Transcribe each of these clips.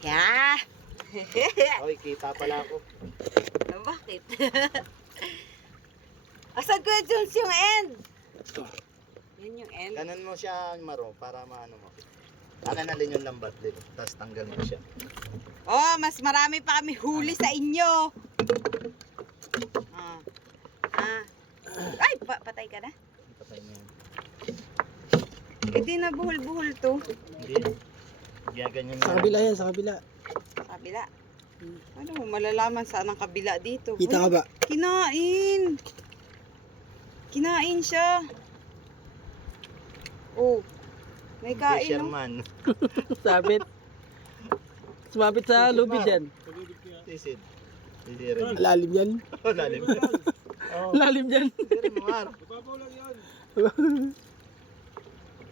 Yeah. Oy, kita pala ako. Bakit? Asan ko yung end? Ito. Yan yung end. Ganon mo siya, Maro, para maano mo. Kakanalin yung lambat dito. Tapos tanggal mo siya. Oh, mas marami pa kami huli sa inyo. Ah. Ah. Ay, patay ka na? Patay mo yan. Eh di na buhol-buhol to. Hindi. Gaganyan Sa kabila yan, sa kabila. Kabila. Ano mo malalaman saan ang kabila dito? Kita ka ba? Kinain. Kinain siya. Oh. May kain. No? Fisherman. Sabit. Sumabit sa lubid yan. Tisid. Tisid. Lalim yan. Lalim. Oh. Lalim yan. Tisid mo, Mar.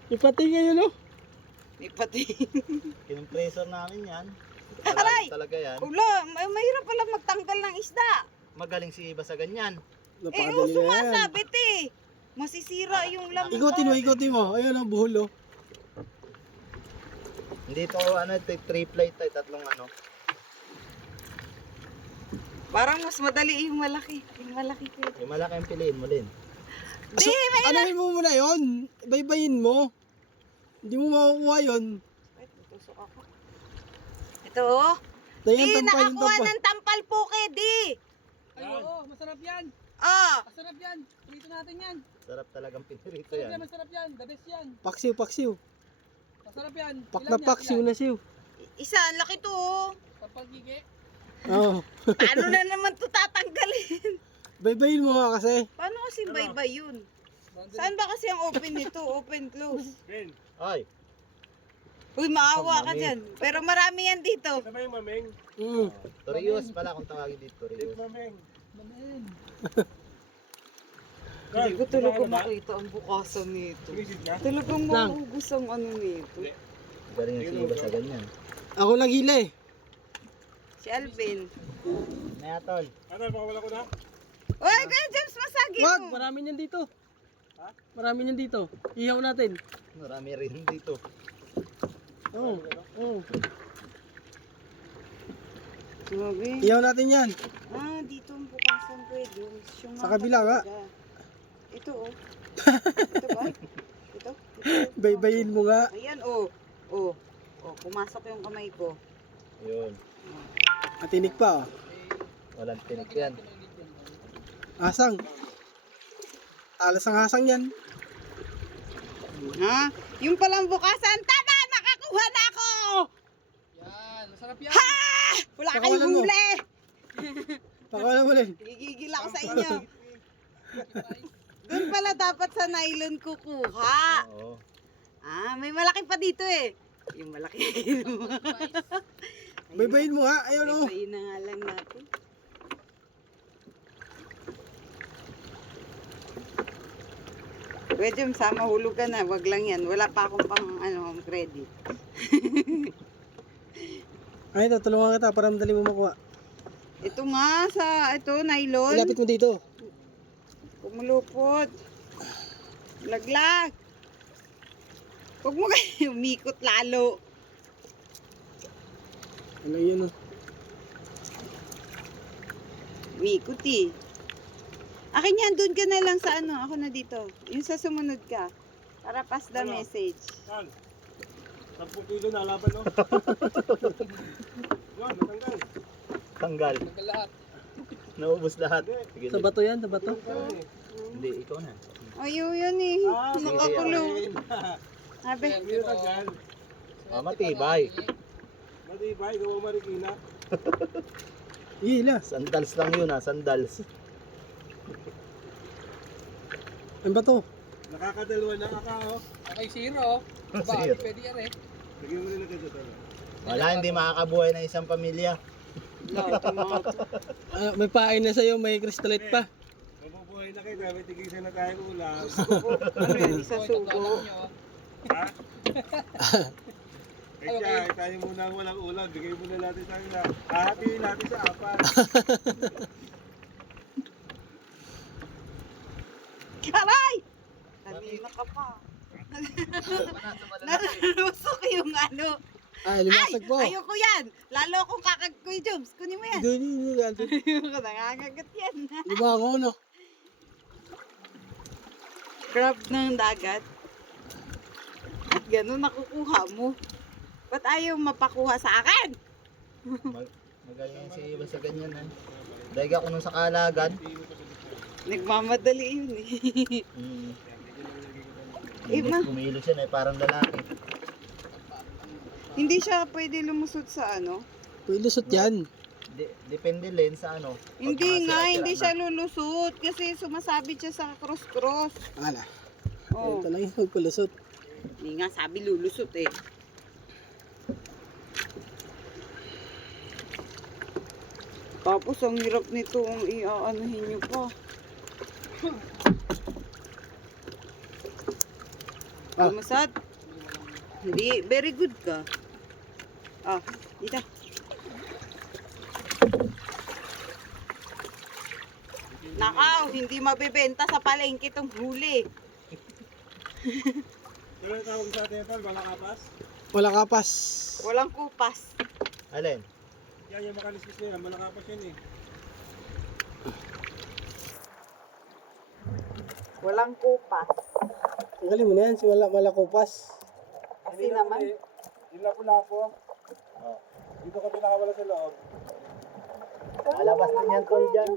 Ipati ngayon, no? May pati. Kinumpressor namin yan. Aray! Malalim talaga yan. Ula, mahirap pala magtanggal ng isda. Magaling si Iba sa ganyan. Napakadali na yan. Sumasabit eh. Masisira yung laman. Ikutin mo. Ayun ang buhol, oh. Hindi to ano, three plate ay tatlong ano. Parang mas madali yung malaki. Yung malaki ko. Yung malaki ang piliin mo din. Di, may Anuhin mo muna yun. Baybayin mo. Hindi mo makukuha yun. Wait, tusok ako. Ito oh. Dahil Di, ang tampal, yung nakakuha tampal. ng tampal puke, di. Ay, oo, masarap yan. Ah, Masarap yan. Prito natin yan. Sarap talagang pinirito Masarap yan, yan. masarap yan. The best yan. Paksiw. Masarap yan. Pak Ilan na yan? paksiw Ilan? na siw. isa, ang laki to oh. Pampagigi. Oo. Paano na naman to tatanggalin? Baybayin mo nga kasi. Paano kasi bye-bye yun? Saan ba kasi ang open nito? Open, close. Ay, Uy, maawa ka Mami. dyan. Pero marami yan dito. Mm. Torios pala kung tawagin dito. Torios. Mamen. Hindi ko talaga makita ang bukasan nito. Talagang Lang. mauugos ang ano nito. Galing si Iba sa ganyan. Ako naghila eh. Si Alvin. Naya tol. Uy, Kuya James, masagi Wag, mo. marami niyan dito. Marami niyan dito. Ihaw natin. Marami rin dito. Oo. Oo. Sabi. Ihaw natin yan. Ah, dito ang bukasan, Kuya James. Yung Sa mga kabila nga. talaga. Ito, oh. Ito ba? Ito? Baybayin mo nga. Ayan, oh. Oh. Oh, pumasok yung kamay ko. Yun. Matinik pa, oh. Walang tinik yan. Asang. Alas ang asang yan. Ha? Yung palang bukasan, tama! Nakakuha na ako! Yan, masarap yan. Ha! Wala kayong Pakawalan mo. huli! Pakawalan mo rin. Gigigil ako sa inyo. Doon pala dapat sa nylon kukuha. Oo. Ah, may malaki pa dito eh. Yung malaki. Baybayin mo nga. Ayun, oh. Ayun na nga lang natin. Pwede yung sama hulog ka na. Wag lang yan. Wala pa akong pang ano, credit. Ay, ito. Tulungan kita para madali mo makuha. Ito nga sa, ito, nylon. Ilapit mo dito. Kumulupot. Laglag. Huwag mo kayo umikot lalo. Ano yun, oh. Umikot eh. Akin yan, doon ka na lang sa ano. Ako na dito. Yung sa sumunod ka. Para pass the message. 10 kilo na laban, no? Yan, natanggal. Tanggal. Natanggal lahat. Naubos lahat. Sige, Sa bato yan, sa bato. Hindi, ikaw na. Ayaw yan eh. Nakakulong. Sabi. Ah, matibay. Matibay, gawa marikina. Hila. Sandals lang yun ah, sandals. Ang bato. Nakakadalawa na kakao. Okay, zero. Ba, Zero. pwede yan eh. Bigyan mo nila kayo tayo. Wala, hindi makakabuhay ng isang pamilya. May pain na sa'yo, may crystallite pa. Mabubuhay na kayo, may tigisan na tayo ulam. Ano yan, isa sugo. Ha? Eh siya, tayo muna ang walang ulam. Bigay muna natin sa kanila. Hahatiin natin sa apat. Aray! Kanina ka pa. Nanusok yung ano. Ay, limasag po. Ayoko yan. Lalo akong Kuya Jobs. Kunin mo yan. Ayoko, nangangagat yan. Lima ako, no? Crab ng dagat. At ganun nakukuha mo. Ba't ayaw mapakuha sa akin? Magaling si Iba sa ganyan eh. Dahil ako nung sa Kalagan. Nagmamadali yun eh. Kumilos yan eh, parang lalaki. Hindi siya pwede lumusot sa ano. Pwede lusot yan. Depende din sa ano. Hindi Pag mga nga, sira-sira hindi na. siya lulusot. Kasi sumasabit siya sa cross-cross. Ala. Oh. Ito lang yung magpalusot. Hindi nga sabi lulusot eh. Tapos ang hirap nito ang iaanahin nyo pa. Ah. Lumusot? Hindi, very good ka. Ah, dito. Nakaw, hindi mabebenta sa palengke itong huli. Ano yung tawag sa atin ito? Balakapas? Wala kapas. Walang kupas. Alin? Yan yung makaliskis na yan. Balakapas yan eh. Walang kupas. Tanggalin mo na yan, si wala kupas. Kasi naman, Yung lapo-lapo. Oh. Dito ka pinakawala sa loob. Alabas din yan tol dyan.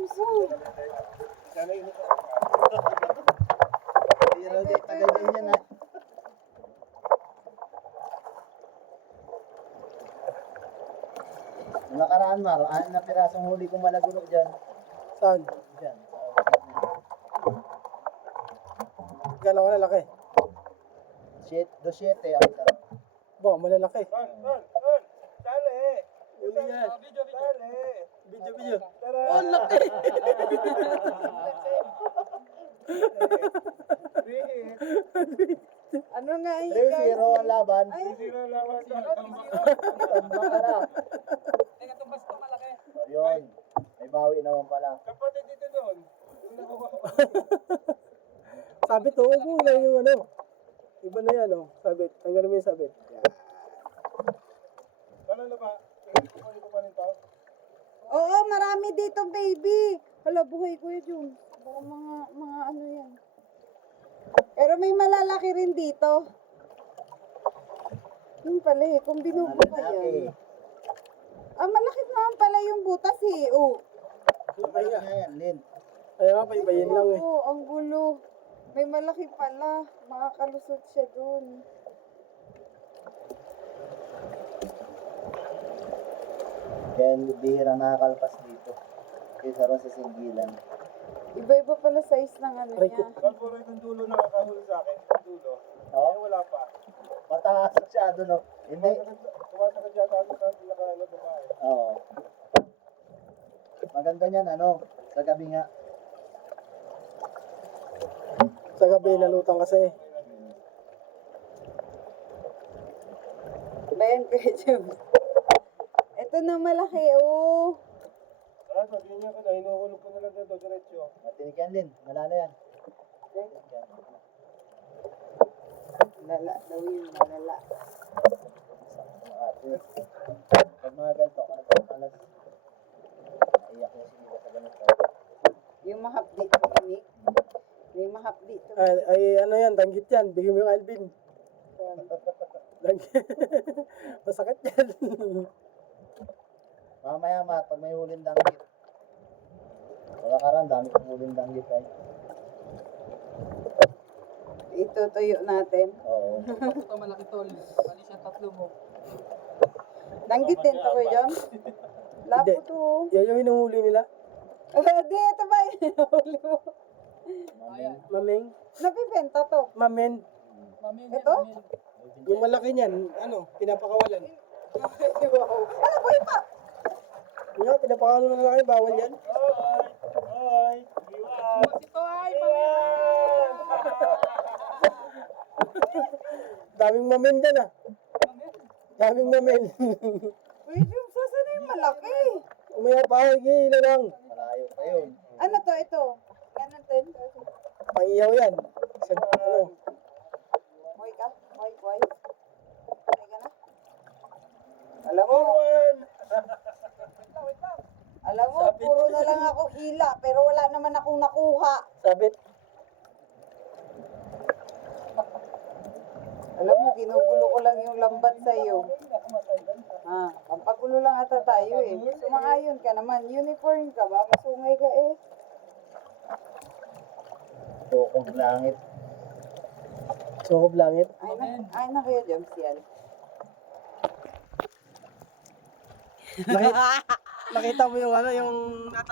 Sana init ako. Pero di tagal din yan ah. Nung nakaraan Mar, 6 na pirasong huli kong malagulok dyan. Saan? Dyan. Gano'n ka lalaki? 2.7 ang sarap. Bo, malalaki. Tol! Sali! Uli yan. Sali! Video. Tara! Oh, laki! ano nga yun 3-0 ang laban. Zero lawan sa Tamba ka na. O, yun. May bawi naman pala. kapatid dito doon. Yung nakuha ko. Sabit, huwag mo na yung ano. Iba na yan, oh. Sabit. Tanggalin mo yung sabit. Yan. Ano na ba? Kukunin ko pa rin to. Oo, marami dito, baby. Hala, buhay ko yun. Baka mga ano yan. Pero may malalaki rin dito. Yung pala eh, kung binubuka yan. Ah, malaki naman pala yung butas eh. Oh. Malaki nga yan, Lin. Ayaw nga, paibayin lang eh. Oo, ang gulo. May malaki pala. Makakalusot siya dun. Kaya bihira nakakalpas dito. Kaysa rin sa singgilan. Iba-iba pala size ng ano Aray niya. Tol, puro itong dulo na nakahuli sa akin. Yung dulo. Oo? Eh, wala pa. Mataas masyado, no? Hindi. Tumasakad yata ako sa pinaka-ano babae. Oo. Maganda niyan, ano? Sa gabi nga. Sa gabi, nalutang kasi. Bayan ko yun. Ito na malaki, oh. Ah, sabihin niya ko na, hinuhulog ko na lang dito, diretso. Matinig yan, Lin. Malala yan. Lala daw yun, malala. Pag mga ganito, kung nagkakalas, naiyak mo sila sa ganito. Yung mahap dito, Nick. May mahap dito. Ay, ano yan, danggit yan. Bigyan mo yung Alvin. Danggit. Masakit yan. Mamaya, Mat, pag may huling danggit. Wala ka rin, dami kong huling danggit ay. Itutuyo natin. Oo. Ito malaki tol. Bali siya 3 mo. Danggit din to, Kuya Jom. Lapo Hindi. to. Yan yung hinuhuli nila. Di, ito ba yung huli mo? Mameng. Napibenta to. Mamen. Ito? Yung malaki niyan, ano, pinapakawalan. Wow. Ano, buhay pa? Nga, pinapakawalan na laki, bawal yan. Hoy! Iwan! Daming mamen dyan ah. Daming mamen. Kuya Jom, saan na yung malaki? Umaya pa, higi na lang. Malayo pa yun. Ano to, ito? Ganun din. Pangiyaw yan. Sa, ano, Buhay ka? Buhay. Buhay ka na? Alam mo, puro na lang ako hila, pero wala naman akong nakuha. Sabit. Alam mo, ginugulo ko lang yung lambat sa'yo. Pampagulo lang ata tayo eh. Sumaayon ka naman. Unicorn ka ba? Masungay ka eh. Tukog langit. Sukob langit. Ay na kayo, James yan. Nakita mo yung ano, yung